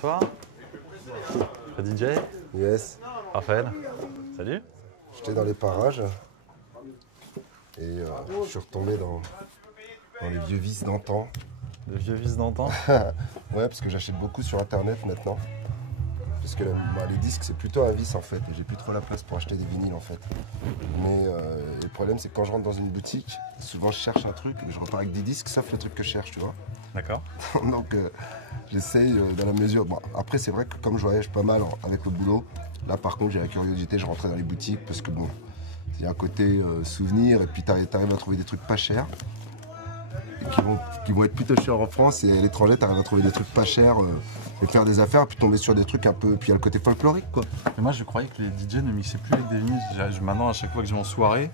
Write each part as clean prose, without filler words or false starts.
Bonsoir. Fred DJ. Yes. Raphaël. Salut. J'étais dans les parages et je suis retombé dans les vieux vices d'antan. Les vieux vices d'antan. Ouais, parce que j'achète beaucoup sur internet maintenant. Parce que les disques c'est plutôt un vice en fait. J'ai plus trop la place pour acheter des vinyles en fait. Mais le problème c'est que quand je rentre dans une boutique, souvent je cherche un truc et je repars avec des disques sauf le truc que je cherche, tu vois. D'accord. Donc j'essaye dans la mesure. Bon, après c'est vrai que comme je voyage pas mal avec le boulot, là par contre j'ai la curiosité, je rentrais dans les boutiques parce que bon, il y a un côté souvenir et puis t'arrives à trouver des trucs pas chers. Qui vont être plutôt chers en France et à l'étranger t'arrives à trouver des trucs pas chers et faire des affaires puis tomber sur des trucs un peu, puis il y a le côté folklorique quoi. Mais moi je croyais que les DJ ne mixaient plus avec des vinyles. Maintenant à chaque fois que je vais en soirée,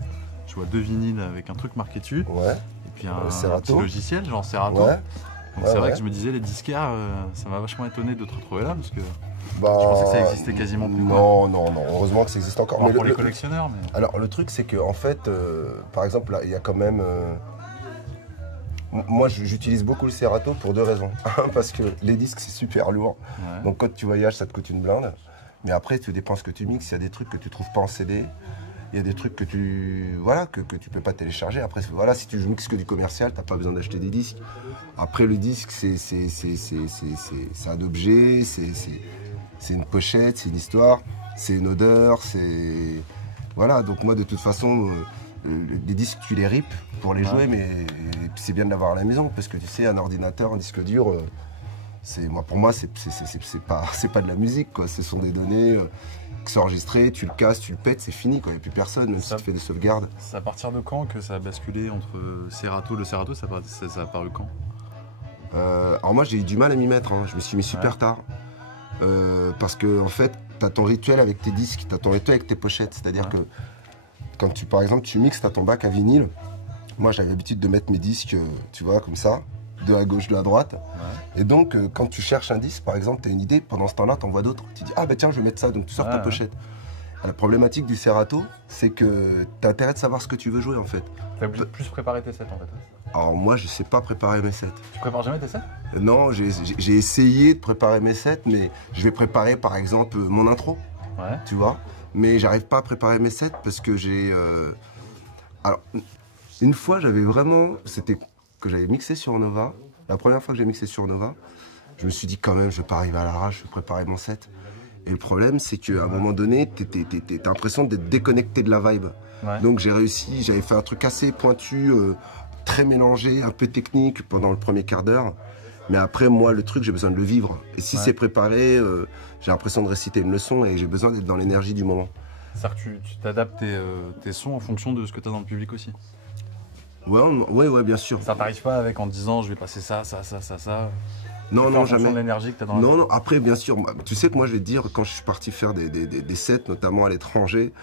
je vois deux vinyles avec un truc marqué dessus. Ouais. Et puis un petit logiciel genre Serato. Ouais. Donc c'est vrai que je me disais les disquaires, ça m'a vachement étonné de te retrouver là parce que je pensais que ça existait quasiment plus. Non, heureusement que ça existe encore. Alors, mais pour les collectionneurs. Mais... Alors le truc c'est que en fait, par exemple là, il y a quand même... Moi, j'utilise beaucoup le Serato pour deux raisons. Un, parce que les disques, c'est super lourd. Ouais. Donc, quand tu voyages, ça te coûte une blinde. Mais après, tu dépends ce que tu mixes. Il y a des trucs que tu trouves pas en CD. Il y a des trucs que tu peux pas télécharger. Après, voilà, si tu mixes que du commercial, t'as pas besoin d'acheter des disques. Après, le disque, c'est un objet, c'est une pochette, c'est une histoire, c'est une odeur, c'est... Voilà, donc moi, de toute façon... les disques, tu les ripes pour les jouer, mais c'est bien de l'avoir à la maison parce que tu sais, un ordinateur, un disque dur, pour moi, c'est pas de la musique, quoi. Ce sont des données qui sont enregistrées, tu le casses, tu le pètes, c'est fini, quoi. Il n'y a plus personne, même si tu fais des sauvegardes. C'est à partir de quand que ça a basculé entre Serato, le Serato, ça a apparu quand Alors moi, j'ai eu du mal à m'y mettre, hein. Je me suis mis super tard. Parce que, en fait, tu as ton rituel avec tes disques, tu as ton rituel avec tes pochettes, c'est-à-dire que quand par exemple, tu mixes, tu as ton bac à vinyle. Moi, j'avais l'habitude de mettre mes disques, tu vois, comme ça, de à gauche, de à droite. Ouais. Et donc, quand tu cherches un disque, par exemple, tu as une idée, pendant ce temps-là, tu en vois d'autres. Tu dis, ah bah tiens, je vais mettre ça, donc tu sors ta pochette. La problématique du Serato, c'est que tu as intérêt de savoir ce que tu veux jouer, en fait. Tu as plus préparé tes sets, en fait. Alors moi, je sais pas préparer mes sets. Tu prépares jamais tes sets? Non, j'ai essayé de préparer mes sets, mais je vais préparer, par exemple, mon intro, tu vois. Mais j'arrive pas à préparer mes sets parce que j'ai... Alors, une fois, j'avais vraiment... C'était que j'avais mixé sur Nova. La première fois que j'ai mixé sur Nova, je me suis dit quand même, je vais pas arriver à l'arrache, je vais préparer mon set. Et le problème, c'est qu'à un moment donné, t'as l'impression d'être déconnecté de la vibe. Ouais. Donc j'ai réussi, j'avais fait un truc assez pointu, très mélangé, un peu technique pendant le premier quart d'heure. Mais après, moi, le truc, j'ai besoin de le vivre. Et si c'est préparé, j'ai l'impression de réciter une leçon et j'ai besoin d'être dans l'énergie du moment. C'est-à-dire que tu t'adaptes tes sons en fonction de ce que tu as dans le public aussi? Ouais, bien sûr. Ça t'arrive pas avec en te disant, je vais passer ça. Non, jamais. De l'énergie que tu as dans Non, après, bien sûr. Tu sais que moi, je vais te dire, quand je suis parti faire des sets, notamment à l'étranger,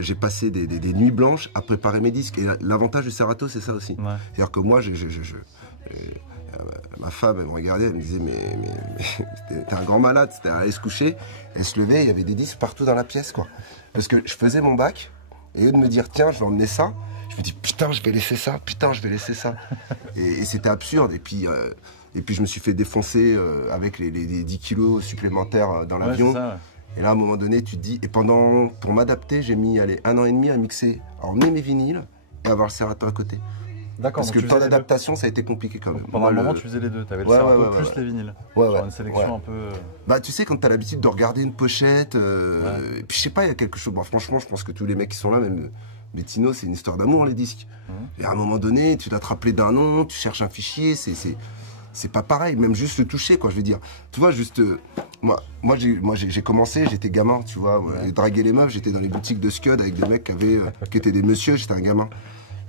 j'ai passé des nuits blanches à préparer mes disques. Et l'avantage du Serato, c'est ça aussi. Ouais. C'est-à-dire que moi, ma femme, elle me regardait, elle me disait mais t'es un grand malade, c'était à aller se coucher. Elle se levait, il y avait des disques partout dans la pièce, quoi. Parce que je faisais mon bac, et au lieu de me dire tiens, je vais emmener ça, je me dis putain, je vais laisser ça, et c'était absurde. Et puis je me suis fait défoncer avec les 10 kilos supplémentaires dans l'avion. Ouais, et là, à un moment donné, tu te dis, et pour m'adapter, j'ai mis 1 an et demi à mixer, à emmener mes vinyles et avoir le Serato à côté. Parce que le temps d'adaptation, ça a été compliqué quand même. Pendant un moment, tu faisais les deux. Tu avais le Serato plus les vinyles. Une sélection un peu... Bah, tu sais, quand tu as l'habitude de regarder une pochette, et puis je sais pas, il y a quelque chose... Bon, franchement, je pense que tous les mecs qui sont là, même les Tino, c'est une histoire d'amour, les disques. Et à un moment donné, tu dois te rappeler d'un nom, tu cherches un fichier, c'est pas pareil. Même juste le toucher, quoi, je veux dire. Tu vois, juste... Moi j'ai commencé, j'étais gamin, tu vois. Draguer les meufs, j'étais dans les boutiques de Scud avec des mecs qui étaient des messieurs, j'étais un gamin.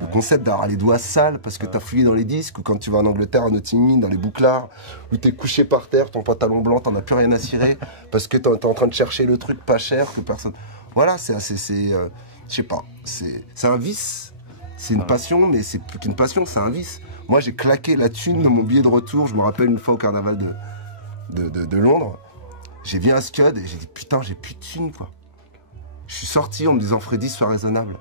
Le concept d'avoir les doigts sales parce que t'as fouillé dans les disques, ou quand tu vas en Angleterre, à Notting Hill, dans les bouclards, où t'es couché par terre, ton pantalon blanc, t'en as plus rien à cirer, parce que t'es en train de chercher le truc pas cher, que personne... Voilà, je sais pas, c'est un vice, c'est une passion, mais c'est plus qu'une passion, c'est un vice. Moi, j'ai claqué la thune dans mon billet de retour, je me rappelle une fois au carnaval de Londres, j'ai vu un Scud et j'ai dit putain, j'ai plus de thune, quoi. Je suis sorti en me disant Freddy, sois raisonnable.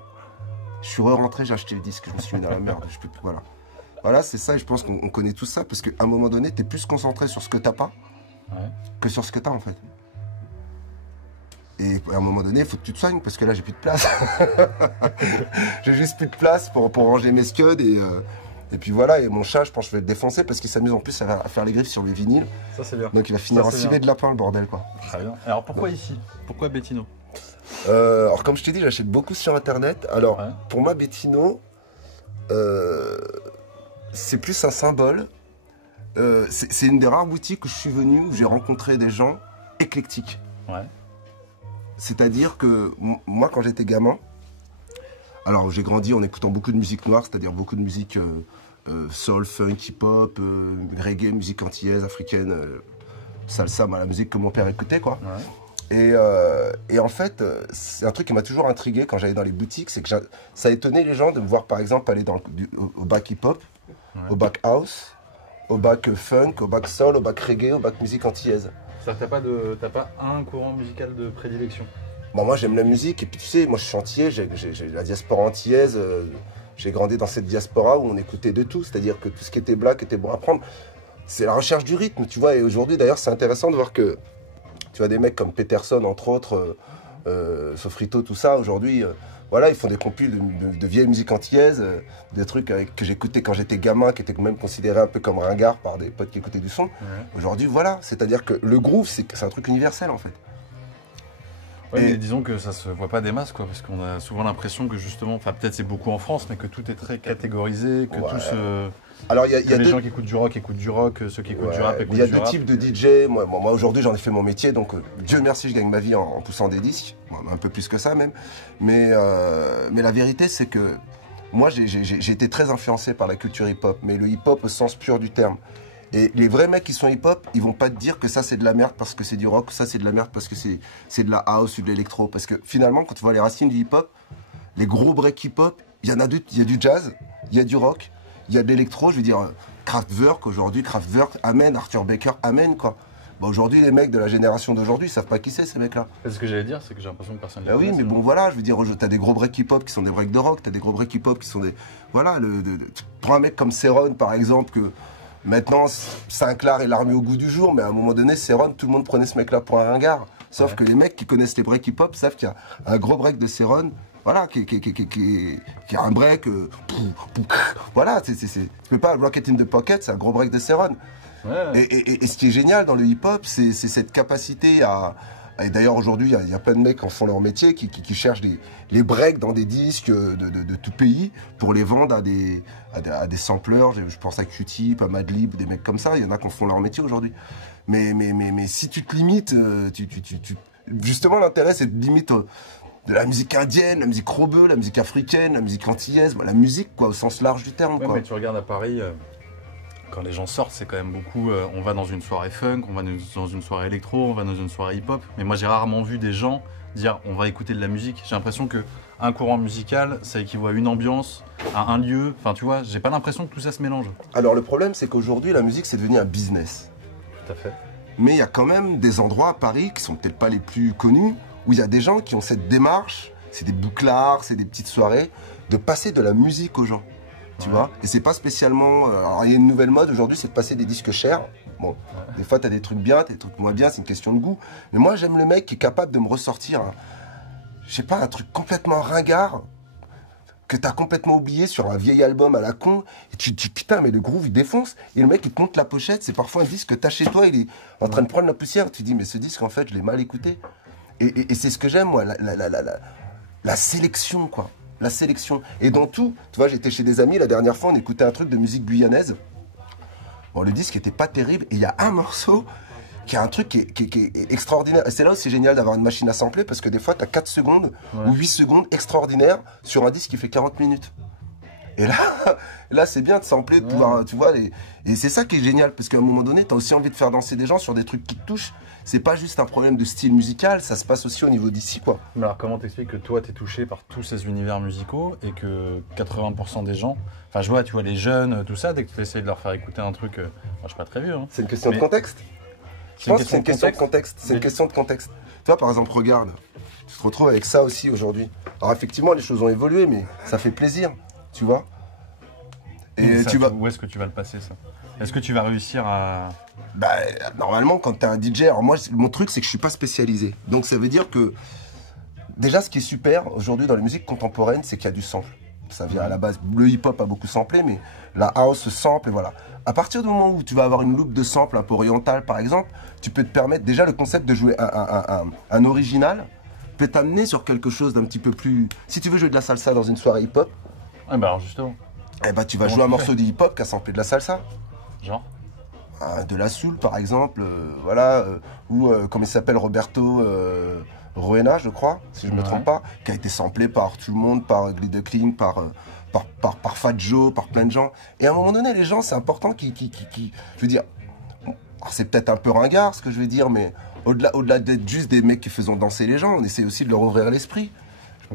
Je suis rentré, j'ai acheté le disque, je me suis mis dans la merde. Voilà, c'est ça, et je pense qu'on connaît tout ça, parce qu'à un moment donné, tu es plus concentré sur ce que t'as pas que sur ce que t'as en fait. Et à un moment donné, il faut que tu te soignes parce que là, j'ai plus de place. J'ai juste plus de place pour ranger mes scuds et puis voilà. Et mon chat, je pense que je vais le défoncer parce qu'il s'amuse en plus à faire les griffes sur mes vinyles. Ça, c'est bien. Donc il va finir en civet de lapin, le bordel, quoi. Très bien. Alors pourquoi ici? Pourquoi Bettino? Alors comme je t'ai dit, j'achète beaucoup sur internet. Alors pour moi, Bettino, c'est plus un symbole. C'est une des rares boutiques où je suis venu, où j'ai rencontré des gens éclectiques. Ouais. C'est-à-dire que moi, quand j'étais gamin, alors j'ai grandi en écoutant beaucoup de musique noire, c'est-à-dire beaucoup de musique soul, funk, hip-hop, reggae, musique antillaise, africaine, salsa, la musique que mon père écoutait, quoi. Ouais. Et en fait, c'est un truc qui m'a toujours intrigué quand j'allais dans les boutiques, c'est que ça étonnait les gens de me voir, par exemple, aller au bac hip-hop, au bac house, au bac funk, au bac soul, au bac reggae, au bac musique antillaise. C'est-à-dire que t'as pas un courant musical de prédilection? Bon, moi j'aime la musique et puis tu sais, moi je suis antillais, j'ai la diaspora antillaise, j'ai grandi dans cette diaspora où on écoutait de tout, c'est-à-dire que tout ce qui était black était bon à prendre. C'est la recherche du rythme, tu vois, et aujourd'hui d'ailleurs c'est intéressant de voir que tu vois des mecs comme Peterson entre autres, Sofrito, tout ça, aujourd'hui, voilà, ils font des compiles de vieilles musiques antillaises, des trucs que j'écoutais quand j'étais gamin, qui étaient même considérés un peu comme ringard par des potes qui écoutaient du son. Ouais. Aujourd'hui, voilà, c'est-à-dire que le groove, c'est un truc universel en fait. Ouais, mais disons que ça se voit pas des masses, quoi, parce qu'on a souvent l'impression que justement, enfin peut-être c'est beaucoup en France, mais que tout est très catégorisé, que tout se... Alors, il y a les gens qui écoutent du rock, ceux qui écoutent du rap, écoutent du rap. Il y a deux types de DJ. Moi aujourd'hui, j'en ai fait mon métier, donc Dieu merci, je gagne ma vie en poussant des disques. Un peu plus que ça, même. Mais la vérité, c'est que moi, j'ai été très influencé par la culture hip-hop, mais le hip-hop au sens pur du terme. Et les vrais mecs qui sont hip-hop, ils vont pas te dire que ça, c'est de la merde parce que c'est du rock, ça, c'est de la merde parce que c'est de la house ou de l'électro. Parce que finalement, quand tu vois les racines du hip-hop, les gros breaks hip-hop, il y en a deux. Il y a du jazz, il y a du rock. Il y a de l'électro, je veux dire, Kraftwerk aujourd'hui, Kraftwerk, amen, Arthur Baker, amen, quoi. Bah, aujourd'hui, les mecs de la génération d'aujourd'hui, ils savent pas qui c'est, ces mecs-là. C'est ce que j'allais dire, c'est que j'ai l'impression que personne ne les connaît. Oui, mais bon, voilà, je veux dire, t'as des gros breaks hip-hop qui sont des breaks de rock, t'as des gros breaks hip-hop qui sont des... Voilà, prends un mec comme Céron, par exemple, que maintenant, Saint-Clar est l'armée au goût du jour, mais à un moment donné, Céron, tout le monde prenait ce mec-là pour un ringard. Sauf que les mecs qui connaissent les breaks hip-hop savent qu'il y a un gros break de Céron. Voilà, qui a un break, voilà, tu peux pas Rocket in the Pocket, c'est un gros break de Céron. Ouais. Et ce qui est génial dans le hip-hop, c'est cette capacité à... Et d'ailleurs aujourd'hui, il y a plein de mecs qui en font leur métier, qui cherchent les breaks dans des disques de tout pays pour les vendre à des sampleurs, je pense à Q-Tip, à Madlib, des mecs comme ça, il y en a qui en font leur métier aujourd'hui. Mais si tu te limites, justement l'intérêt c'est de limiter... de la musique indienne, la musique rebeu, la musique africaine, la musique antillaise, la musique quoi, au sens large du terme. Ouais, quoi. Mais tu regardes à Paris, quand les gens sortent, c'est quand même beaucoup, on va dans une soirée funk, on va dans une soirée électro, on va dans une soirée hip-hop. Mais moi j'ai rarement vu des gens dire on va écouter de la musique. J'ai l'impression qu'un courant musical, ça équivaut à une ambiance, à un lieu. Enfin tu vois, j'ai pas l'impression que tout ça se mélange. Alors le problème c'est qu'aujourd'hui la musique c'est devenu un business. Tout à fait. Mais il y a quand même des endroits à Paris qui sont peut-être pas les plus connus, où il y a des gens qui ont cette démarche, c'est des bouclards, c'est des petites soirées, de passer de la musique aux gens, tu vois. Et c'est pas spécialement... alors il y a une nouvelle mode aujourd'hui, c'est de passer des disques chers. Bon, des fois t'as des trucs bien, t'as des trucs moins bien, c'est une question de goût. Mais moi j'aime le mec qui est capable de me ressortir, je sais pas, un truc complètement ringard, que t'as complètement oublié sur un vieil album à la con, et tu te dis putain mais le groove il défonce, et le mec il te monte la pochette, c'est parfois un disque que t'as chez toi, il est en train de prendre la poussière, tu te dis mais ce disque en fait je l'ai mal écouté. Et c'est ce que j'aime, moi, la sélection, quoi. La sélection. Et dans tout, tu vois, j'étais chez des amis, la dernière fois, on écoutait un truc de musique guyanaise. Bon, le disque était pas terrible, et il y a un morceau qui a un truc qui est extraordinaire. Et c'est là où c'est génial d'avoir une machine à sampler, parce que des fois, tu as 4 secondes ou 8 secondes extraordinaires sur un disque qui fait 40 minutes. Et là c'est bien de sampler, de pouvoir, tu vois, et c'est ça qui est génial, parce qu'à un moment donné, tu as aussi envie de faire danser des gens sur des trucs qui te touchent. C'est pas juste un problème de style musical, ça se passe aussi au niveau d'ici, quoi. Mais alors comment t'expliques que toi, t'es touché par tous ces univers musicaux et que 80% des gens, enfin je vois, tu vois, les jeunes, tout ça, dès que tu essayes de leur faire écouter un truc, moi je suis pas très vieux, hein. C'est une question de contexte. Je pense que c'est une question de contexte. C'est une question de contexte. Tu vois, par exemple, regarde, tu te retrouves avec ça aussi aujourd'hui. Alors effectivement, les choses ont évolué, mais ça fait plaisir, tu vois. Et ça, tu vas... Où est-ce que tu vas le passer, ça? Est-ce que tu vas réussir à... Bah, normalement, quand t'es un DJ, alors moi, mon truc, c'est que je suis pas spécialisé. Donc ça veut dire que, déjà, ce qui est super aujourd'hui dans les musiques contemporaines, c'est qu'il y a du sample. Ça vient à la base, le hip-hop a beaucoup samplé, mais la house se sample, et voilà. À partir du moment où tu vas avoir une loupe de sample un peu orientale, par exemple, tu peux te permettre, déjà, le concept de jouer un original peut t'amener sur quelque chose d'un petit peu plus... Si tu veux jouer de la salsa dans une soirée hip-hop, Ah bah alors justement. eh ben, tu vas jouer un morceau de hip-hop qui a samplé de la salsa. Genre De la soul par exemple, voilà, ou comme il s'appelle Roberto Roena, je crois, si je ne me trompe pas, qui a été samplé par tout le monde, par Glider Clean, par Fat Joe, par plein de gens. Et à un moment donné, les gens, c'est important je veux dire, c'est peut-être un peu ringard ce que je vais dire, mais au-delà d'être juste des mecs qui faisons danser les gens, on essaie aussi de leur ouvrir l'esprit.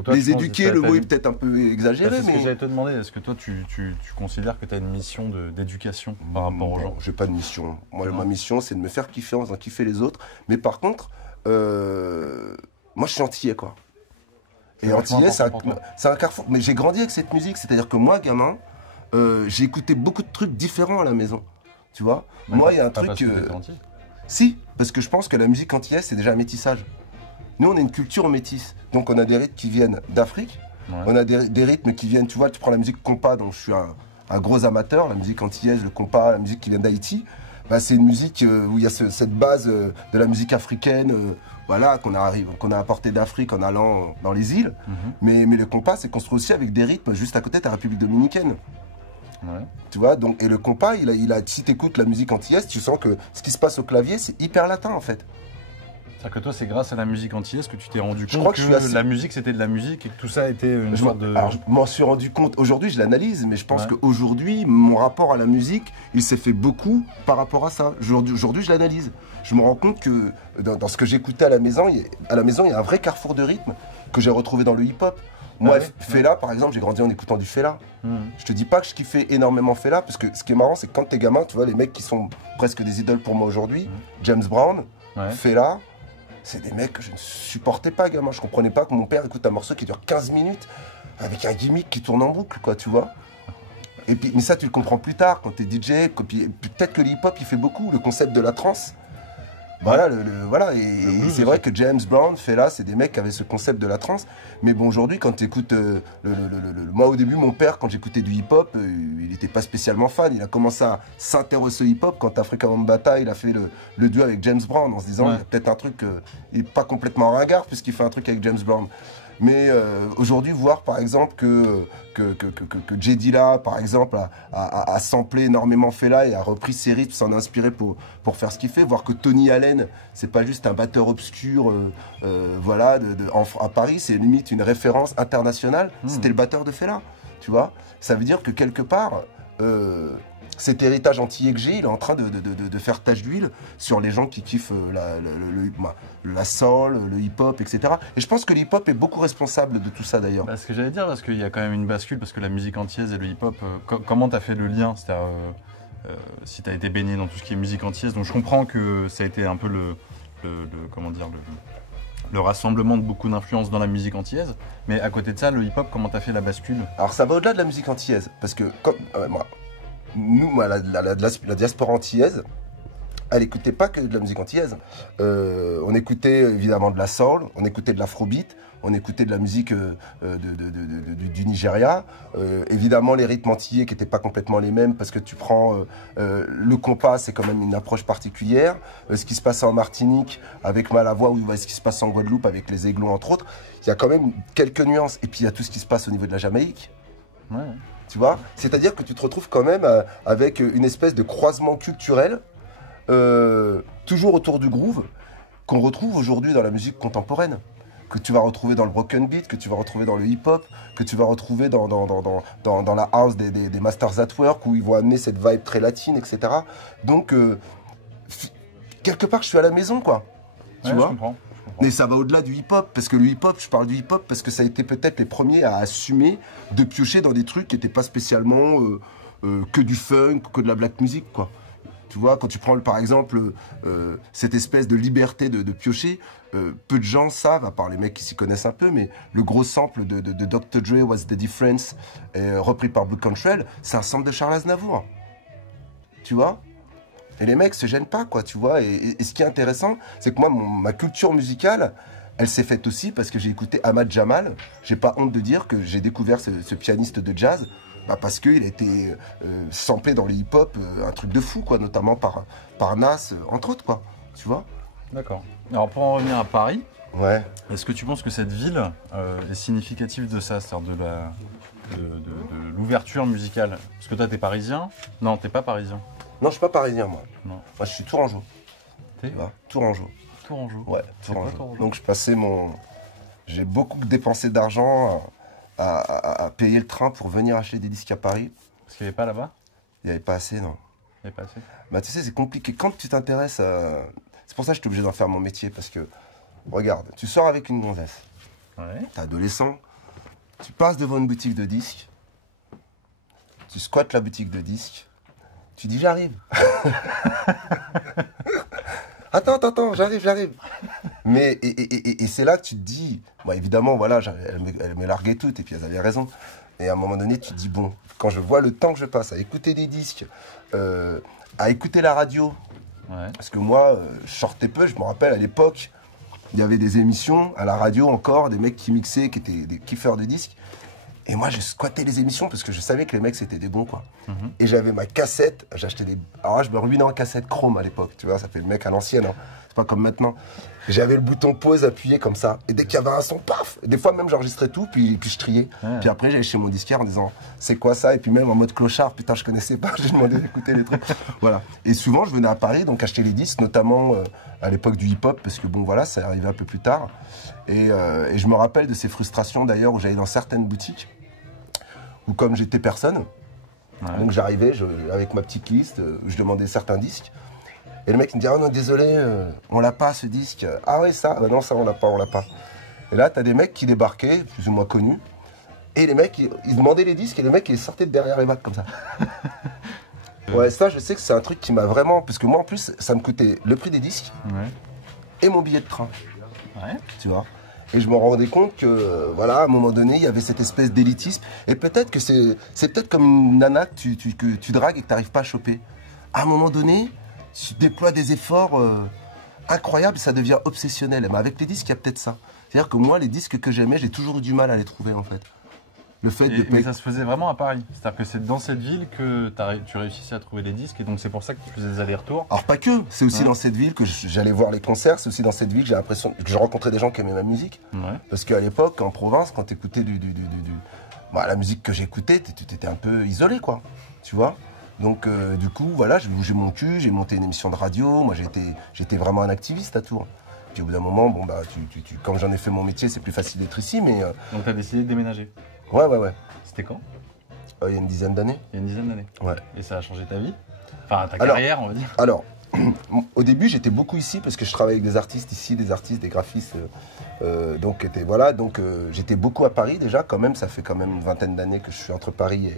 toi, Les éduquer, le mot est peut-être un peu exagéré, c'est ce mais... que j'allais te demander. Est-ce que toi, tu considères que tu as une mission d'éducation par rapport aux gens? J'ai pas de mission. Moi, Non. ma mission, c'est de me faire kiffer en faisant kiffer les autres. Mais par contre, moi, je suis antillais, quoi. Et antillais, c'est un carrefour. Mais j'ai grandi avec cette musique. C'est-à-dire que moi, gamin, j'ai écouté beaucoup de trucs différents à la maison. Tu vois? Mais moi, il y a un pas truc... parce que t'étais antillais. Si, parce que je pense que la musique antillaise, c'est déjà un métissage. Nous, on a une culture métisse. Donc, on a des rythmes qui viennent d'Afrique. Ouais. On a des rythmes qui viennent, tu vois, tu prends la musique compas, dont je suis un gros amateur, la musique antillaise, le compas, la musique qui vient d'Haïti. Bah, c'est une musique où il y a cette base de la musique africaine, voilà, qu'on a apporté d'Afrique en allant dans les îles. Mais le compas, c'est construit aussi avec des rythmes juste à côté de la République dominicaine. Ouais. Tu vois, donc, et le compas, si tu écoutes la musique antillaise, tu sens que ce qui se passe au clavier, c'est hyper latin en fait. C'est-à-dire que toi, c'est grâce à la musique antillaise que tu t'es rendu Je compte crois que je suis assez- la musique, c'était de la musique et que tout ça était une sorte de... Alors, je m'en suis rendu compte, aujourd'hui je l'analyse, mais je pense Ouais. qu'aujourd'hui, mon rapport à la musique, il s'est fait beaucoup par rapport à ça. Aujourd'hui, je l'analyse. Je me rends compte que dans ce que j'écoutais à la maison, il y a un vrai carrefour de rythme que j'ai retrouvé dans le hip-hop. Moi, ouais. Fela, par exemple, j'ai grandi en écoutant du Fela. Je te dis pas que je kiffais énormément Fela, parce que ce qui est marrant, c'est que quand t'es gamin, tu vois, les mecs qui sont presque des idoles pour moi aujourd'hui, James Brown, Ouais. Fela, c'est des mecs que je ne supportais pas, gamin. Je comprenais pas que mon père écoute un morceau qui dure 15 minutes avec un gimmick qui tourne en boucle, quoi, tu vois. Et puis, mais ça, tu le comprends plus tard quand t'es DJ. Peut-être que le hip-hop, il fait beaucoup, le concept de la trance. Voilà, voilà. Et c'est vrai que James Brown, Fela, c'est des mecs qui avaient ce concept de la trance. Mais bon, aujourd'hui, quand tu écoutes... moi, au début, mon père, quand j'écoutais du hip-hop, il n'était pas spécialement fan. Il a commencé à s'intéresser au hip-hop quand Afrika Bambaataa, il a fait le duo avec James Brown, en se disant, il y a peut-être un truc... il n'est pas complètement ringard, puisqu'il fait un truc avec James Brown. Mais aujourd'hui, voir par exemple que Jay Dilla, par exemple, a samplé énormément Fela et a repris ses rythmes, s'en a inspiré pour faire ce qu'il fait. Voir que Tony Allen, c'est pas juste un batteur obscur, voilà, à Paris, c'est limite une référence internationale. C'était le batteur de Fela, tu vois. Ça veut dire que quelque part, cet héritage antillais que j'ai, il est en train de faire tache d'huile sur les gens qui kiffent la soul, le hip-hop, etc. Et je pense que le hip-hop est beaucoup responsable de tout ça d'ailleurs. Bah, ce que j'allais dire, parce qu'il y a quand même une bascule, parce que la musique antillaise et le hip-hop, comment tu as fait le lien? C'est-à-dire, si tu as été baigné dans tout ce qui est musique antillaise, donc je comprends que ça a été un peu comment dire, le rassemblement de beaucoup d'influences dans la musique antillaise, mais à côté de ça, le hip-hop, comment tu as fait la bascule? Alors ça va au-delà de la musique antillaise, parce que la diaspora antillaise, elle n'écoutait pas que de la musique antillaise. On écoutait évidemment de la soul, on écoutait de l'afrobeat, on écoutait de la musique du Nigeria. Évidemment, les rythmes antillais qui n'étaient pas complètement les mêmes, parce que tu prends le compas, c'est quand même une approche particulière. Ce qui se passe en Martinique avec Malavoie, ou ce qui se passe en Guadeloupe avec les Aiglons, entre autres, il y a quand même quelques nuances. Et puis il y a tout ce qui se passe au niveau de la Jamaïque. Ouais. Tu vois, c'est-à-dire que tu te retrouves quand même avec une espèce de croisement culturel, toujours autour du groove, qu'on retrouve aujourd'hui dans la musique contemporaine, que tu vas retrouver dans le broken beat, que tu vas retrouver dans le hip-hop, que tu vas retrouver dans la house des Masters at Work, où ils vont amener cette vibe très latine, etc. Donc, quelque part, je suis à la maison, quoi. Tu vois ? Je comprends. Mais ça va au-delà du hip-hop, parce que le hip-hop, je parle du hip-hop parce que ça a été peut-être les premiers à assumer de piocher dans des trucs qui n'étaient pas spécialement que du funk, que de la black music, quoi. Tu vois, quand tu prends par exemple cette espèce de liberté de piocher, peu de gens savent, à part les mecs qui s'y connaissent un peu, mais le gros sample de Dr. Dre, What's the Difference, repris par Blue Cantrell, c'est un sample de Charles Aznavour. tu vois. Et les mecs se gênent pas, quoi, tu vois. Et ce qui est intéressant, c'est que moi, ma culture musicale, elle s'est faite aussi parce que j'ai écouté Ahmad Jamal. J'ai pas honte de dire que j'ai découvert ce pianiste de jazz parce qu'il a été samplé dans le hip-hop, un truc de fou, quoi, notamment par Nas, entre autres, quoi, tu vois. D'accord. Alors pour en revenir à Paris, Ouais. est-ce que tu penses que cette ville est significative de ça, c'est-à-dire de l'ouverture musicale? Parce que toi, t'es parisien? Non, t'es pas parisien. Non, je suis pas parisien, moi. Non. Moi, je suis tourangeau. T'es Tu vois, tourangeau. Tourangeau. Ouais, C'est quoi, tourangeau. Tourangeau? Donc, je passais mon... J'ai beaucoup dépensé d'argent à payer le train pour venir acheter des disques à Paris. Parce qu'il n'y avait pas là-bas? Il n'y avait pas assez, non. Il n'y avait pas assez? Bah, tu sais, c'est compliqué. Quand tu t'intéresses à... C'est pour ça que je suis obligé d'en faire mon métier, parce que, regarde, tu sors avec une gonzesse, Ouais. t'es adolescent, tu passes devant une boutique de disques, tu squattes la boutique de disques, tu dis j'arrive. Attends, j'arrive. Mais, et c'est là que tu te dis, bon, évidemment, voilà, elle me larguait toutes, et puis elles avaient raison. Et à un moment donné, tu te dis, bon, quand je vois le temps que je passe à écouter des disques, à écouter la radio, Ouais. parce que moi, je sortais peu, je me rappelle à l'époque, il y avait des émissions à la radio encore, des mecs qui mixaient, qui étaient des kiffeurs de disques. Et moi, je squattais les émissions parce que je savais que les mecs, c'était des bons, quoi. Et j'avais ma cassette, j'achetais des... Alors là, je me ruinais en cassette chrome à l'époque, tu vois, ça fait le mec à l'ancienne, hein. C'est pas comme maintenant. J'avais le bouton pause appuyé comme ça. Et dès qu'il y avait un son, paf. Des fois même, j'enregistrais tout, puis je triais. Ouais. Puis après, j'allais chez mon disquaire en disant, c'est quoi ça? Et puis même en mode clochard, putain, je connaissais pas, j'ai demandé d'écouter les trucs. Voilà. Et souvent, je venais à Paris, donc acheter les disques, notamment à l'époque du hip-hop, parce que bon, voilà, ça arrivait un peu plus tard. Et je me rappelle de ces frustrations d'ailleurs où j'allais dans certaines boutiques, où comme j'étais personne, Ouais. donc j'arrivais avec ma petite liste, je demandais certains disques. Et le mec me dit, ah non, désolé, on l'a pas ce disque. Ah oui, ça, non, ça on l'a pas. Et là, t'as des mecs qui débarquaient, plus ou moins connus. Et les mecs, ils demandaient les disques et les mecs, ils sortaient de derrière les vagues comme ça. Ouais, ça, je sais que c'est un truc qui m'a vraiment... Parce que moi, en plus, ça me coûtait le prix des disques Ouais. et mon billet de train, Ouais. tu vois. Et je me rendais compte que, voilà, à un moment donné, il y avait cette espèce d'élitisme. Et peut-être que c'est peut-être comme une nana que tu dragues et que tu n'arrives pas à choper. À un moment donné, tu déploies des efforts incroyables, ça devient obsessionnel. Mais avec les disques, il y a peut-être ça. C'est-à-dire que moi, les disques que j'aimais, j'ai toujours eu du mal à les trouver, en fait. Le fait de... Mais ça se faisait vraiment à Paris. C'est-à-dire que c'est dans cette ville que tu réussissais à trouver les disques et donc c'est pour ça que tu faisais des allers-retours. Alors pas que, c'est aussi Ouais. dans cette ville que j'allais voir les concerts, c'est aussi dans cette ville que j'ai l'impression que je rencontrais des gens qui aimaient ma musique. Ouais. Parce qu'à l'époque, en province, quand tu écoutais bah, la musique que j'écoutais, tu étais un peu isolé, quoi. Tu vois. Donc du coup, voilà, j'ai bougé mon cul, j'ai monté une émission de radio, moi j'étais vraiment un activiste à Tours. Puis au bout d'un moment, bon bah, comme j'en ai fait mon métier, c'est plus facile d'être ici, mais Donc tu as décidé de déménager. ouais. C'était quand? Il y a une dizaine d'années. Il y a une dizaine d'années. Ouais. Et ça a changé ta vie? Enfin, ta Alors- carrière, on va dire. Alors, au début, j'étais beaucoup ici parce que je travaille avec des artistes ici, des artistes, des graphistes. Donc, j'étais beaucoup à Paris déjà, quand même. Ça fait quand même une vingtaine d'années que je suis entre Paris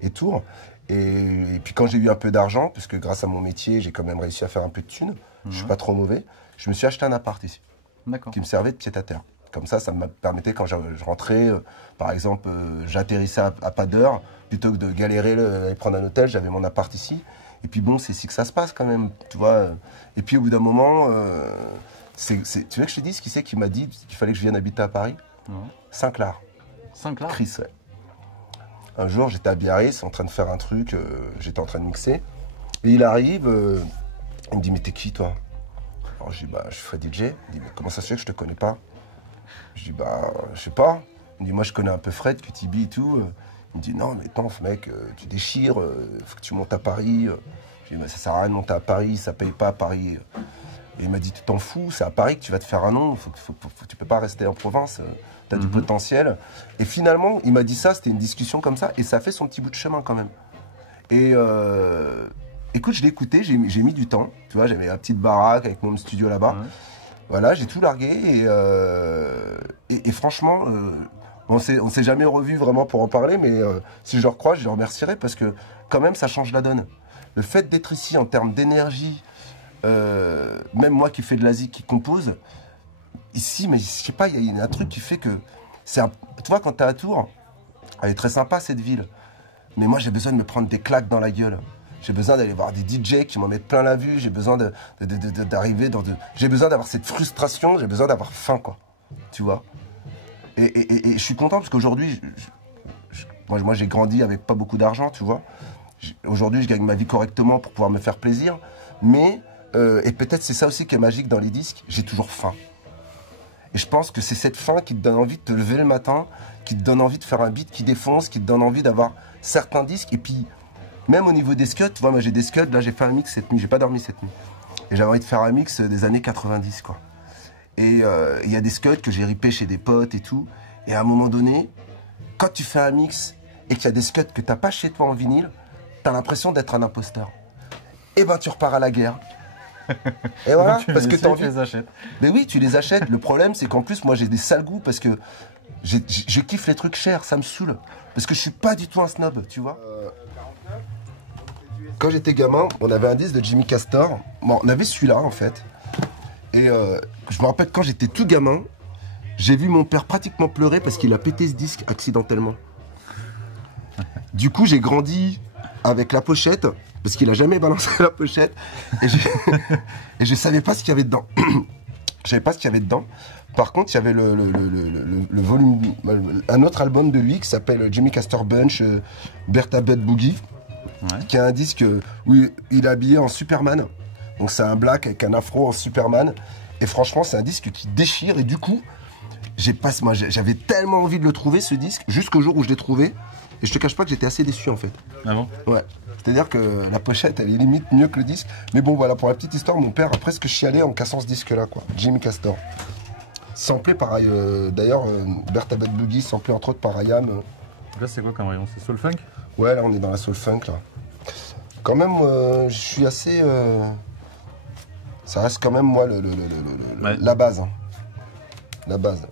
et Tours. Et puis, quand j'ai eu un peu d'argent, parce que grâce à mon métier, j'ai quand même réussi à faire un peu de thunes, je suis pas trop mauvais, je me suis acheté un appart ici, D'accord. qui me servait de pied-à-terre. Comme ça me permettait, quand je rentrais, par exemple, j'atterrissais à pas d'heure, plutôt que de galérer aller prendre un hôtel, j'avais mon appart ici. Et puis bon, c'est ici que ça se passe quand même, tu vois. Et puis au bout d'un moment, tu veux que je te dise qui c'est qui m'a dit qu'il fallait que je vienne habiter à Paris? Ouais. Saint-Clar, Saint-Clar. Chris, ouais. Un jour, j'étais à Biarritz en train de faire un truc, j'étais en train de mixer. Et il arrive, il me dit, mais t'es qui toi? Alors je dis, bah je suis Fred DJ. Il me dit, mais comment ça se fait que je te connais pas? Je dis, bah, je sais pas. Il me dit, moi, je connais un peu Fred, QTB et tout. Il me dit, non, mais attends, mec, tu déchires, faut que tu montes à Paris. Je dis, bah, ça sert à rien de monter à Paris, ça paye pas à Paris. Et il m'a dit, tu t'en fous, c'est à Paris que tu vas te faire un nom, tu peux pas rester en province, tu as du potentiel. Et finalement, il m'a dit ça, c'était une discussion comme ça, et ça a fait son petit bout de chemin quand même. Et écoute, je l'ai écouté, j'ai mis du temps. Tu vois, j'avais la petite baraque avec mon studio là-bas. Ouais. Voilà, j'ai tout largué et franchement, on s'est jamais revu vraiment pour en parler, mais si je le recroise, je le remercierai parce que quand même, ça change la donne. Le fait d'être ici en termes d'énergie, même moi qui fais de l'Asie, qui compose, ici, mais je sais pas, il y a un truc qui fait que... Tu vois, quand t'es à Tours, elle est très sympa cette ville, mais moi j'ai besoin de me prendre des claques dans la gueule. J'ai besoin d'aller voir des DJ qui m'en mettent plein la vue. J'ai besoin d'arriver dans... J'ai besoin d'avoir cette frustration. J'ai besoin d'avoir faim, quoi. Tu vois. Et je suis content parce qu'aujourd'hui, moi j'ai grandi avec pas beaucoup d'argent, tu vois. Aujourd'hui, je gagne ma vie correctement pour pouvoir me faire plaisir. Mais, et peut-être c'est ça aussi qui est magique dans les disques, j'ai toujours faim. Et je pense que c'est cette faim qui te donne envie de te lever le matin, qui te donne envie de faire un beat qui défonce, qui te donne envie d'avoir certains disques. Et puis, même au niveau des scuds, tu vois, moi j'ai des scuds, là j'ai fait un mix cette nuit, j'ai pas dormi cette nuit. Et j'avais envie de faire un mix des années 90, quoi. Et il y a des scuds que j'ai ripés chez des potes et tout. Et à un moment donné, quand tu fais un mix et qu'il y a des scuds que t'as pas chez toi en vinyle, t'as l'impression d'être un imposteur. Et ben tu repars à la guerre. Et voilà, parce que tu les achètes. Mais oui, tu les achètes. Le problème, c'est qu'en plus, moi, j'ai des sales goûts parce que je kiffe les trucs chers, ça me saoule. Parce que je suis pas du tout un snob, tu vois. Quand j'étais gamin, on avait un disque de Jimmy Castor. Bon, on avait celui-là, en fait. Et je me rappelle, quand j'étais tout gamin, j'ai vu mon père pratiquement pleurer parce qu'il a pété ce disque accidentellement. Du coup, j'ai grandi avec la pochette, parce qu'il a jamais balancé la pochette, et je savais pas ce qu'il y avait dedans. Je savais pas ce qu'il y avait dedans. Par contre, il y avait le volume, un autre album de lui qui s'appelle Jimmy Castor Bunch, Bertha Bud Boogie, qui est un disque où il est habillé en Superman. Donc c'est un black avec un afro en Superman. Et franchement, c'est un disque qui déchire. Et du coup, j'avais tellement envie de le trouver, ce disque, jusqu'au jour où je l'ai trouvé. Et je te cache pas que j'étais assez déçu, en fait. Ah bon? Ouais. C'est-à-dire que la pochette, elle est limite mieux que le disque. Mais bon, voilà, pour la petite histoire, mon père a presque chialé en cassant ce disque-là, quoi. Jimmy Castor. Samplé par, d'ailleurs, Bertha Bud Boogie, samplé entre autres par IAM. Là, c'est quoi comme rayon? C'est soul funk? Ouais, là, on est dans la soul funk, là. Quand même, je suis assez... Ça reste quand même, moi, la base. Hein. La base.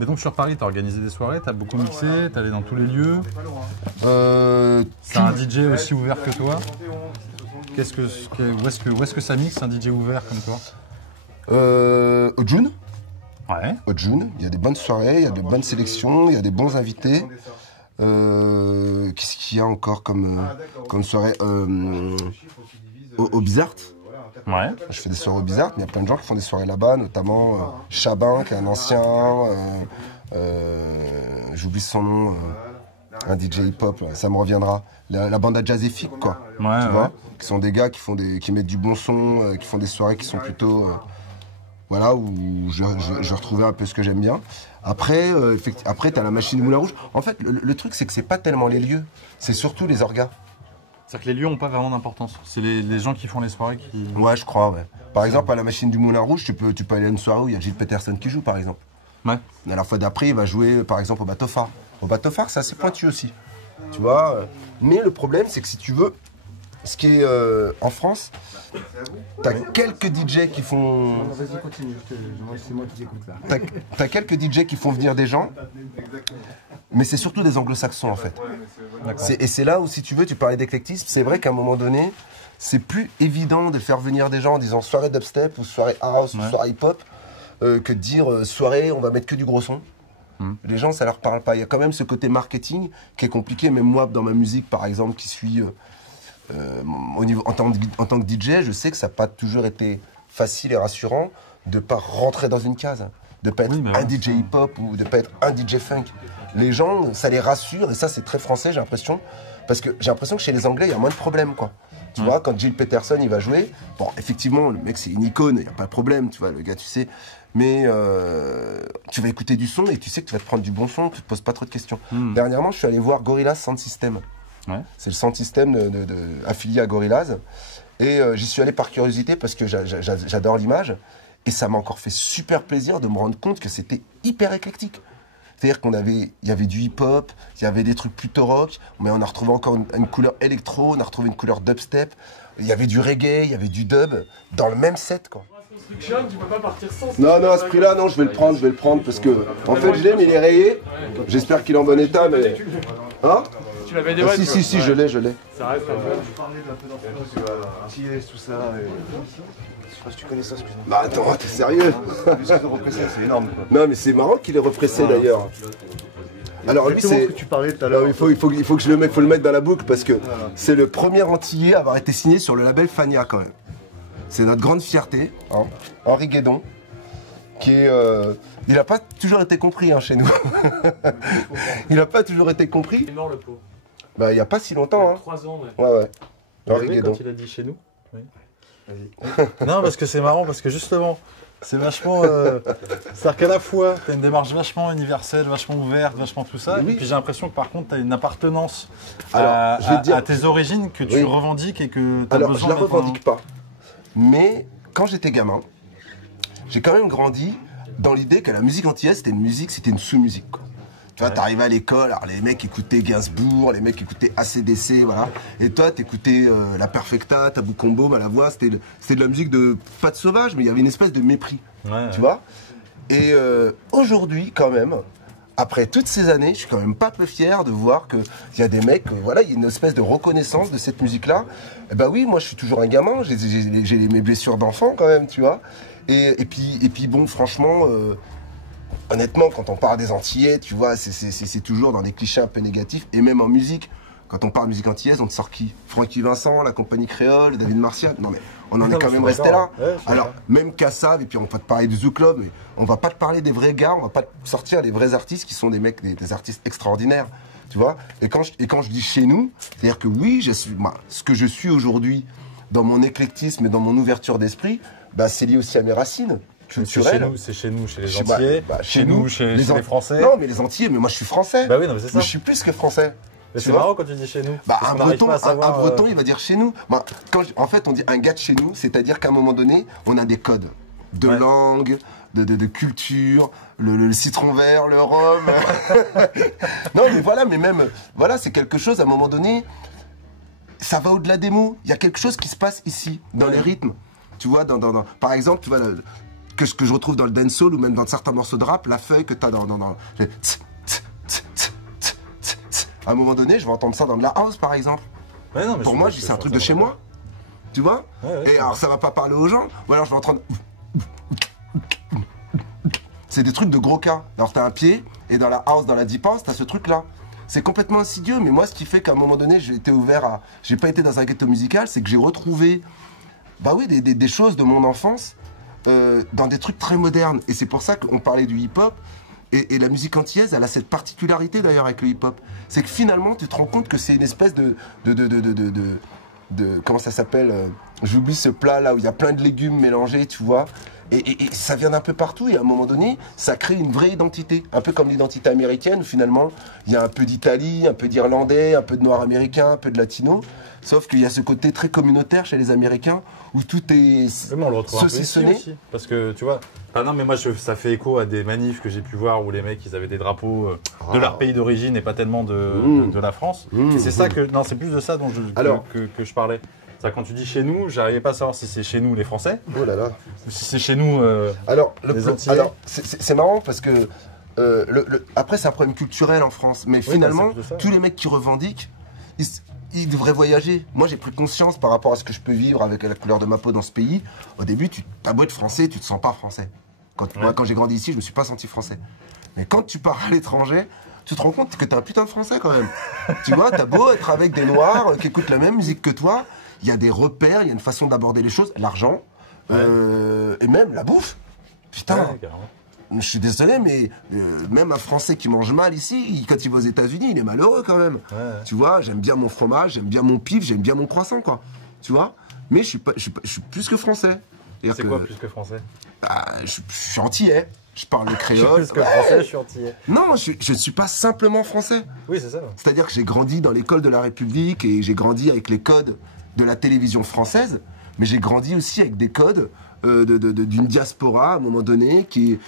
Mais donc sur Paris, t'as organisé des soirées, t'as beaucoup mixé, t'es allé dans tous les lieux. C'est un DJ aussi ouvert que toi. Où est-ce que ça mixe un DJ ouvert comme toi? Au June. Ouais. Au June, il y a des bonnes soirées, il y a de bonnes sélections, il y a des bons invités. Qu'est-ce qu'il y a encore comme soirée au Bizarre. Ouais. Je fais des soirées au Bizarre, mais il y a plein de gens qui font des soirées là-bas, notamment Chabin, qui est un ancien, j'oublie son nom, un DJ hip-hop, ça me reviendra. La bande à Jazzifique, quoi. Ouais, tu vois, qui sont des gars qui mettent du bon son, qui font des soirées qui sont plutôt... voilà, où je retrouvais un peu ce que j'aime bien. Après, tu as la machine Moulin Rouge. En fait, le truc, c'est que c'est pas tellement les lieux, c'est surtout les orgas. C'est-à-dire que les lieux n'ont pas vraiment d'importance. C'est les gens qui font les soirées qui... Ouais, je crois, ouais. Par exemple, à la machine du Moulin Rouge, tu peux aller à une soirée où il y a Gilles Peterson qui joue, par exemple. Ouais. Et la fois d'après, il va jouer, par exemple, au Bateau Phare. Au Bateau Phare, c'est assez pointu aussi. Tu vois. Mais le problème, c'est que si tu veux, ce qui est en France, t'as quelques DJ qui font... Vas-y, continue, c'est moi qui écoute là. T'as quelques DJ qui font venir des gens, mais c'est surtout des anglo-saxons en fait. Et c'est là où, si tu veux, tu parlais d'éclectisme, c'est vrai qu'à un moment donné, c'est plus évident de faire venir des gens en disant soirée dubstep ou soirée house ou soirée hip-hop que de dire soirée, on va mettre que du gros son. Les gens, ça leur parle pas. Il y a quand même ce côté marketing qui est compliqué, même moi dans ma musique par exemple, qui suis... en tant que DJ, je sais que ça n'a pas toujours été facile et rassurant de ne pas rentrer dans une case, de ne pas être un DJ hip-hop ou de ne pas être un DJ funk. Les gens, ça les rassure et ça c'est très français, j'ai l'impression, parce que j'ai l'impression que chez les Anglais, il y a moins de problèmes, quoi. Tu vois, quand Gilles Peterson il va jouer, bon, effectivement, le mec c'est une icône, il n'y a pas de problème, tu vois, le gars, tu sais, mais tu vas écouter du son et tu sais que tu vas te prendre du bon son, tu te poses pas trop de questions. Dernièrement, je suis allé voir Gorillaz Sound System. Ouais. C'est le sound system affilié à Gorillaz. Et j'y suis allé par curiosité parce que j'adore l'image. Et ça m'a encore fait super plaisir de me rendre compte que c'était hyper éclectique. C'est-à-dire il y avait du hip-hop, il y avait des trucs plutôt rock, mais on a retrouvé encore une couleur électro, on a retrouvé une couleur dubstep. Il y avait du reggae, il y avait du dub dans le même set, quoi. Tu peux pas partir sans. Non, à ce prix-là, non, je vais le prendre parce que, en fait, je l'aime, il est rayé. J'espère qu'il est en bon état, mais. Hein? Tu l'avais déjà. Si, je l'ai. Ça reste un peu. Je parlais un peu dans tout ça. Je sais pas si tu connais ça, excuse-moi. Bah attends, t'es sérieux? C'est énorme, quoi. Non, mais c'est marrant qu'il ait repressé d'ailleurs. Alors lui, Exactement c'est... ce que tu parlais tout à Alors, l'heure. il faut que je le mette, faut le mettre dans la boucle parce que c'est le premier Antillais à avoir été signé sur le label Fania quand même. C'est notre grande fierté, hein. Henri Guédon, qui est... il n'a pas toujours été compris hein, chez nous. Il n'a pas toujours été compris. Il est mort le pauvre. Bah, il n'y a pas si longtemps. Hein. 3 ans, ouais. Ouais. Vous Henri avez Guédon. quand il a dit chez nous? Oui. Non, parce que c'est marrant, parce que justement, c'est vachement. C'est-à-dire qu'à la fois, tu as une démarche vachement universelle, vachement ouverte, vachement tout ça. Oui. Et puis j'ai l'impression que par contre, tu as une appartenance Alors, je vais te dire- à tes origines que tu Oui. revendiques et que tu as Alors, je besoin la d'être revendique pas. Mais quand j'étais gamin, j'ai quand même grandi dans l'idée que la musique antillaise, c'était une musique, c'était une sous-musique, quoi. Tu vois, t'arrivais à l'école, alors les mecs écoutaient Gainsbourg, les mecs écoutaient AC/DC, voilà. Et toi, t'écoutais la Perfecta, Tabou Combo, Malavoie, c'était de la musique de pas de sauvage, mais il y avait une espèce de mépris, tu vois. Et aujourd'hui, quand même, après toutes ces années, je suis quand même pas peu fier de voir qu'il y a des mecs, voilà, il y a une espèce de reconnaissance de cette musique-là. Et bah oui, moi je suis toujours un gamin, j'ai mes blessures d'enfant quand même, tu vois. Et puis bon, franchement, honnêtement, quand on parle des Antillais, tu vois, c'est toujours dans des clichés un peu négatifs. Et même en musique, quand on parle de musique antillaise, on te sort qui? Francky Vincent, la compagnie créole, David Martial. Non mais on en est quand même resté là. Alors, même Kassav, et puis on va pas te parler du Zoo Club, mais on va pas te parler des vrais gars, on va pas te sortir les vrais artistes qui sont des mecs, des artistes extraordinaires. Tu vois, et quand je dis chez nous, c'est-à-dire que oui, ce que je suis aujourd'hui dans mon éclectisme et dans mon ouverture d'esprit, bah, c'est lié aussi à mes racines culturelles. C'est chez nous, chez les Antillais, chez nous, chez les Français. Non, mais les Antillais, mais moi je suis français. Bah oui, non, mais c'est ça. Mais je suis plus que français. Mais Tu c'est vois marrant quand tu dis chez nous. Bah, parce un qu'on n'arrive breton, pas à savoir, un breton, il va dire chez nous. Bah, en fait, on dit un gars de chez nous, c'est-à-dire qu'à un moment donné, on a des codes de langue, de culture, le citron vert, le rhum. Non, mais voilà, voilà, c'est quelque chose, à un moment donné, ça va au-delà des mots. Il y a quelque chose qui se passe ici, dans les rythmes. Tu vois, par exemple, tu vois, ce que je retrouve dans le dancehall ou même dans certains morceaux de rap, la feuille que tu as dans à un moment donné, je vais entendre ça dans de la house, par exemple. Ouais, non, mais Pour moi, c'est un truc de chez moi. Tu vois? Et alors, ça va pas parler aux gens. Ou alors, je vais entendre... C'est des trucs de gros cas. Alors, t'as un pied, et dans la house, dans la deep house, t'as ce truc-là. C'est complètement insidieux, mais moi, ce qui fait qu'à un moment donné, j'ai été ouvert à... J'ai pas été dans un ghetto musical, c'est que j'ai retrouvé... Bah oui, des choses de mon enfance dans des trucs très modernes. Et c'est pour ça qu'on parlait du hip-hop. Et la musique antillaise, elle a cette particularité d'ailleurs avec le hip-hop. C'est que finalement, tu te rends compte que c'est une espèce de comment ça s'appelle j'oublie ce plat là où il y a plein de légumes mélangés, tu vois. Et ça vient d'un peu partout. Et à un moment donné, ça crée une vraie identité. Un peu comme l'identité américaine, où finalement, il y a un peu d'Italie, un peu d'Irlandais, un peu de Noir américain, un peu de Latino. Sauf qu'il y a ce côté très communautaire chez les Américains, où tout est on le retrouve un peu ici saucissonné. aussi. Parce que, tu vois... Ah non, mais moi, ça fait écho à des manifs que j'ai pu voir où les mecs, ils avaient des drapeaux de leur pays d'origine et pas tellement de la France. Et c'est ça que... Non, c'est plus de ça dont que je parlais. C'est quand tu dis chez nous, j'arrivais pas à savoir si c'est chez nous les Français, Oh là là. si c'est chez nous Alors, les Antillais. alors c'est marrant parce que après, c'est un problème culturel en France. Mais finalement, bah, c'est ça, tous les mecs qui revendiquent, ils devraient voyager. Moi, j'ai pris conscience par rapport à ce que je peux vivre avec la couleur de ma peau dans ce pays. Au début, t'as beau être français, tu te sens pas français. Moi, quand j'ai grandi ici, je me suis pas senti français. Mais quand tu pars à l'étranger, tu te rends compte que t'es un putain de français quand même. Tu vois, t'as beau être avec des noirs qui écoutent la même musique que toi, il y a des repères, il y a une façon d'aborder les choses, l'argent, et même la bouffe. Putain, je suis désolé, mais même un Français qui mange mal ici, quand il va aux États-Unis, il est malheureux quand même. Tu vois, j'aime bien mon fromage, j'aime bien mon pif, j'aime bien mon croissant, quoi. Tu vois, mais je suis plus que français. C'est quoi plus que français? Bah, je suis antillais. Je parle le Je suis créole. plus que français, je suis antillais. Non, je ne suis pas simplement français. Oui, c'est ça. C'est-à-dire que j'ai grandi dans l'école de la République et j'ai grandi avec les codes de la télévision française, mais j'ai grandi aussi avec des codes d'une diaspora à un moment donné qui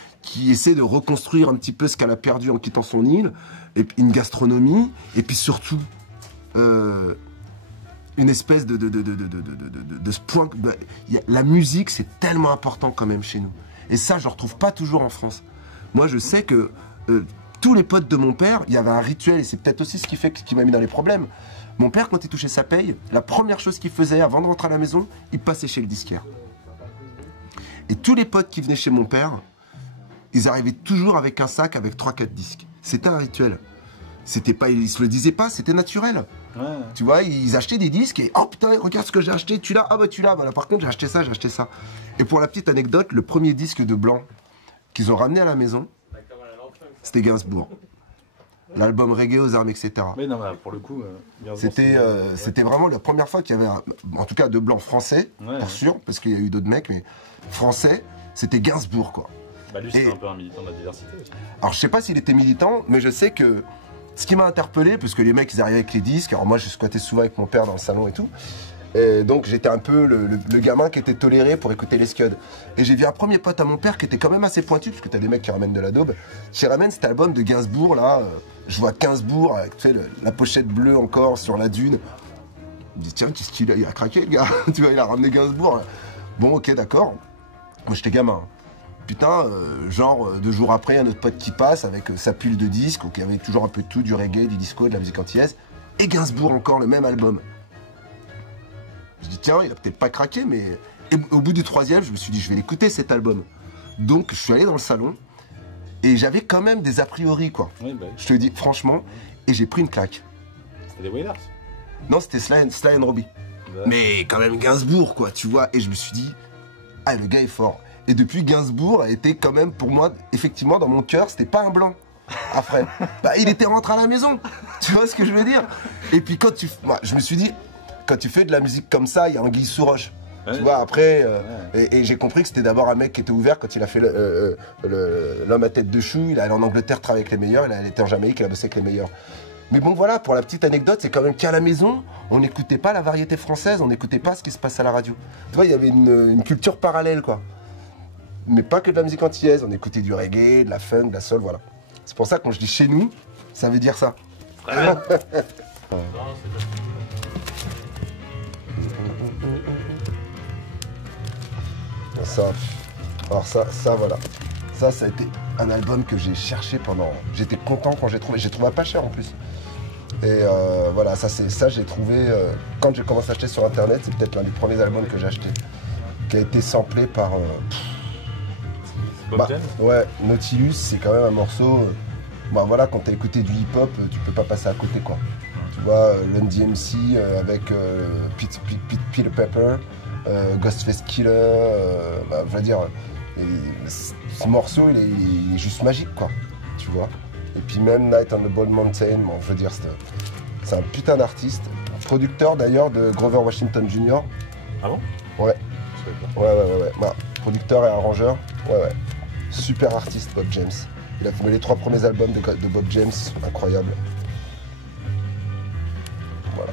essaie de reconstruire un petit peu ce qu'elle a perdu en quittant son île, et une gastronomie, et puis surtout une espèce de ce point. La musique, c'est tellement important quand même chez nous. Et ça, je ne retrouve pas toujours en France. Moi, je sais que tous les potes de mon père, il y avait un rituel, et c'est peut-être aussi ce qui m'a mis dans les problèmes. Mon père, quand il touchait sa paye, la première chose qu'il faisait avant de rentrer à la maison, il passait chez le disquaire. Et tous les potes qui venaient chez mon père, ils arrivaient toujours avec un sac avec 3-4 disques. C'était un rituel. c'était pas, ils se le disaient pas, c'était naturel. Ouais. Tu vois, ils achetaient des disques et oh putain, regarde ce que j'ai acheté, tu l'as, ah bah tu l'as, voilà, par contre j'ai acheté ça, j'ai acheté ça. Et pour la petite anecdote, le premier disque de Blanc qu'ils ont ramené à la maison, c'était Gainsbourg. L'album Reggae aux armes, etc. Mais non, bah, pour le coup, C'était vraiment la première fois qu'il y avait, en tout cas de Blanc français, pour sûr, parce qu'il y a eu d'autres mecs, mais français, c'était Gainsbourg, quoi. Bah lui, c'était un peu un militant de la diversité aussi. Alors je sais pas s'il était militant, mais je sais que ce qui m'a interpellé, parce que les mecs ils arrivaient avec les disques, alors moi je squattais souvent avec mon père dans le salon et tout, et donc j'étais un peu le gamin qui était toléré pour écouter les Scuds. Et j'ai vu un premier pote à mon père qui était quand même assez pointu, parce que t'as des mecs qui ramènent de la daube, qui ramène cet album de Gainsbourg là, je vois Gainsbourg avec tu sais, la pochette bleue encore sur la dune. Je me dis tiens, qu'est-ce qu'il a, il a craqué le gars, tu vois, il a ramené Gainsbourg. Là. Bon ok d'accord, moi j'étais gamin. Putain, genre 2 jours après, un autre pote qui passe avec sa pile de disques, qui avait toujours un peu de tout, du reggae, du disco, de la musique antillaise, et Gainsbourg encore, le même album. Je dis tiens, il a peut-être pas craqué, mais... Et au bout du 3e, je me suis dit, je vais l'écouter cet album. Donc je suis allé dans le salon, et j'avais quand même des a priori, quoi. Oui, bah, Je te le dis franchement, et j'ai pris une claque. c'était des Wailers. Non, c'était Sly and Robbie. Ouais. Mais quand même Gainsbourg, quoi, tu vois. Et je me suis dit, ah, le gars est fort. Et depuis, Gainsbourg a été quand même, pour moi, effectivement, dans mon cœur, c'était pas un blanc. Après, bah, il était rentré à la maison. Tu vois ce que je veux dire? Et puis quand moi, je me suis dit, quand tu fais de la musique comme ça, il y a anguille sous roche. Ouais. Tu vois, après, et j'ai compris que c'était d'abord un mec qui était ouvert quand il a fait l'homme à tête de chou. Il est allé en Angleterre travailler avec les meilleurs, il était en Jamaïque, il a bossé avec les meilleurs. Mais bon, voilà, pour la petite anecdote, c'est quand même qu'à la maison, on n'écoutait pas la variété française, on n'écoutait pas ce qui se passe à la radio. Tu vois, il y avait une culture parallèle, quoi. Mais pas que de la musique antillaise, on écoutait du reggae, de la funk, de la soul, voilà. C'est pour ça que quand je dis chez nous, ça veut dire ça. Très bien. Ça, alors ça voilà. Ça a été un album que j'ai cherché pendant... J'étais content quand j'ai trouvé pas cher en plus. Et voilà, ça j'ai trouvé... quand j'ai commencé à acheter sur internet, c'est peut-être l'un des premiers albums que j'ai acheté. Qui a été samplé par... Bob James. Ouais, Nautilus, c'est quand même un morceau... bah voilà, quand t'as écouté du hip-hop, tu peux pas passer à côté, quoi. Tu vois, Run DMC avec Peter Pepper, Ghostface Killer, bah, je veux dire, ce morceau, il est juste magique, quoi. Tu vois. Et puis même Night on the Bald Mountain, bon, je veux dire, c'est un putain d'artiste. Producteur d'ailleurs de Grover Washington Jr. Ah bon? Ouais. Ouais. Bah, producteur et arrangeur. Ouais. Super artiste, Bob James. Il a fait les 3 premiers albums de Bob James, incroyable. Voilà.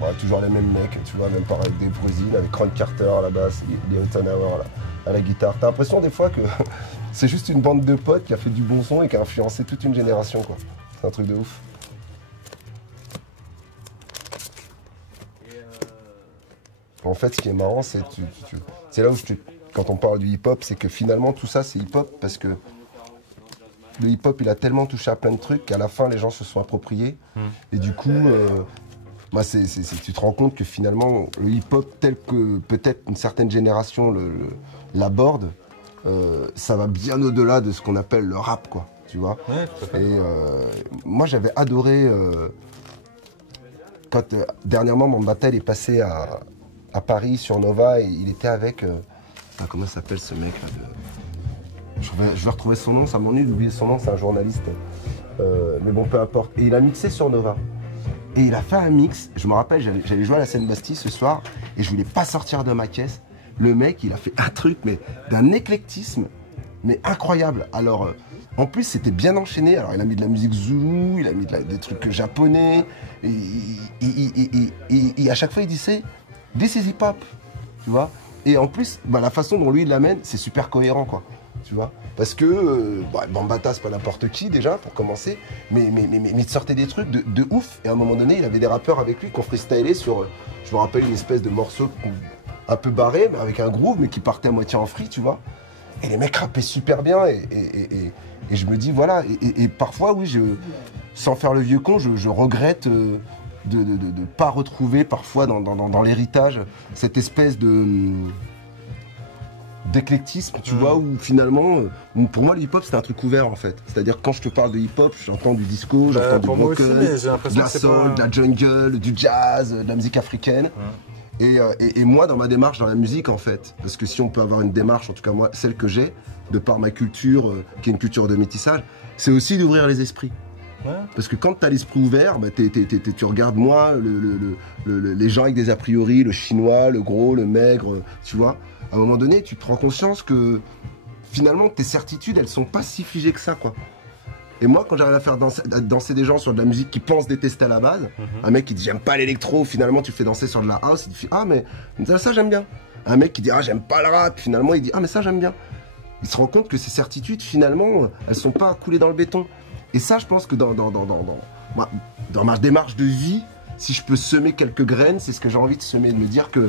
Voilà, toujours les mêmes mecs, tu vois, même par avec Dave Brésil, avec Ron Carter à la basse, Leon Tannhauer à la guitare. T'as l'impression des fois que c'est juste une bande de potes qui a fait du bon son et qui a influencé toute une génération, quoi. C'est un truc de ouf. En fait, ce qui est marrant, c'est c'est là où quand on parle du hip-hop, c'est que finalement tout ça c'est hip-hop parce que le hip-hop il a tellement touché à plein de trucs qu'à la fin les gens se sont appropriés. Et du coup, bah, tu te rends compte que finalement le hip-hop tel que peut-être une certaine génération l'aborde, ça va bien au-delà de ce qu'on appelle le rap, quoi. Tu vois. Ouais, tout à fait. Et moi j'avais adoré quand dernièrement mon Battle est passé à Paris sur Nova et il était avec comment s'appelle ce mec là je vais retrouver son nom, ça m'ennuie d'oublier son nom, c'est un journaliste, mais bon peu importe. Et il a mixé sur Nova et il a fait un mix, je me rappelle j'allais jouer à la Seine-Bastille ce soir et je voulais pas sortir de ma caisse. Le mec il a fait un truc mais d'un éclectisme mais incroyable. Alors en plus c'était bien enchaîné, alors il a mis de la musique zoulou, il a mis des trucs japonais et à chaque fois il disait this is hip hop, tu vois. Et en plus, bah, la façon dont lui il l'amène, c'est super cohérent, quoi. Tu vois. Parce que Bambaataa, c'est pas n'importe qui déjà, pour commencer, mais il sortait des trucs de ouf. Et à un moment donné, il avait des rappeurs avec lui qui ont freestylé sur, je me rappelle, une espèce de morceau un peu barré, mais avec un groove, mais qui partait à moitié en free, tu vois. Et les mecs rappaient super bien. Et je me dis, voilà. Et parfois, oui, sans faire le vieux con, je regrette de ne pas retrouver parfois dans l'héritage cette espèce de d'éclectisme, tu vois, où finalement, pour moi, le hip-hop, c'est un truc ouvert, en fait. C'est-à-dire, quand je te parle de hip-hop, j'entends du disco, j'entends du pour moi aussi, broken, mais j'ai l'impression de la que c'est soul, pas- de la jungle, du jazz, de la musique africaine. Et moi, dans ma démarche dans la musique, en fait, parce que si on peut avoir une démarche, en tout cas moi, celle que j'ai, de par ma culture, qui est une culture de métissage, c'est aussi d'ouvrir les esprits. Ouais. Parce que quand tu as l'esprit ouvert, bah, tu regardes moi, les gens avec des a priori, le chinois, le gros, le maigre, tu vois. À un moment donné, tu te rends conscience que finalement, tes certitudes, elles sont pas si figées que ça, quoi. Et moi, quand j'arrive à faire danser des gens sur de la musique qui pensent détester à la base, un mec qui dit j'aime pas l'électro, finalement tu le fais danser sur de la house, il dit ah mais ça j'aime bien. Un mec qui dit ah j'aime pas le rap, finalement il dit ah mais ça j'aime bien. Il se rend compte que ces certitudes, finalement, elles sont pas coulées dans le béton. Et ça, je pense que dans ma démarche de vie, si je peux semer quelques graines, c'est ce que j'ai envie de semer, de me dire que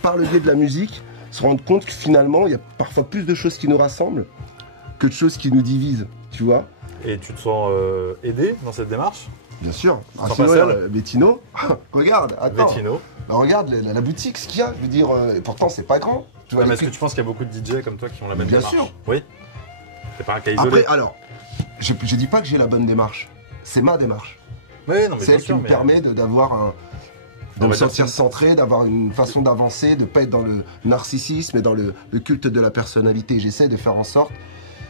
par le biais de la musique, se rendre compte que finalement, il y a parfois plus de choses qui nous rassemblent que de choses qui nous divisent, tu vois. Et tu te sens aidé dans cette démarche? Bien sûr. sens pas seul Bettino, regarde, attends. Bettino. Bah, regarde la boutique, ce qu'il y a. Je veux dire, et pourtant, c'est pas grand. Tu vois, Ouais, mais les est-ce que trucs- tu penses qu'il y a beaucoup de DJ comme toi qui ont la même Bien démarche? sûr. Oui. C'est pas un cas isolé. Après, alors, je dis pas que j'ai la bonne démarche. C'est ma démarche. Oui, non, mais C'est bien elle qui sûr, me mais- permet d'avoir un. De On me va dire sentir que- centré, d'avoir une façon d'avancer, de pas être dans le narcissisme et dans le culte de la personnalité. J'essaie de faire en sorte.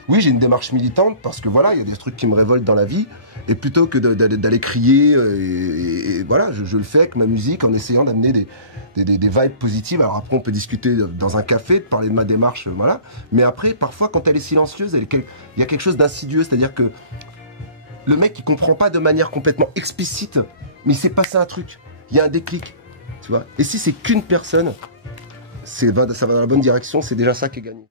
Oui, j'ai une démarche militante parce que voilà, il y a des trucs qui me révoltent dans la vie. Et plutôt que d'aller crier, et voilà, je le fais avec ma musique en essayant d'amener des vibes positives. Alors après, on peut discuter dans un café, de parler de ma démarche, voilà. Mais après, parfois, quand elle est silencieuse, il y a quelque chose d'insidieux. C'est-à-dire que le mec, il comprend pas de manière complètement explicite, mais il s'est passé un truc. Il y a un déclic, tu vois. Et si c'est qu'une personne, ça va dans la bonne direction, c'est déjà ça qui est gagné.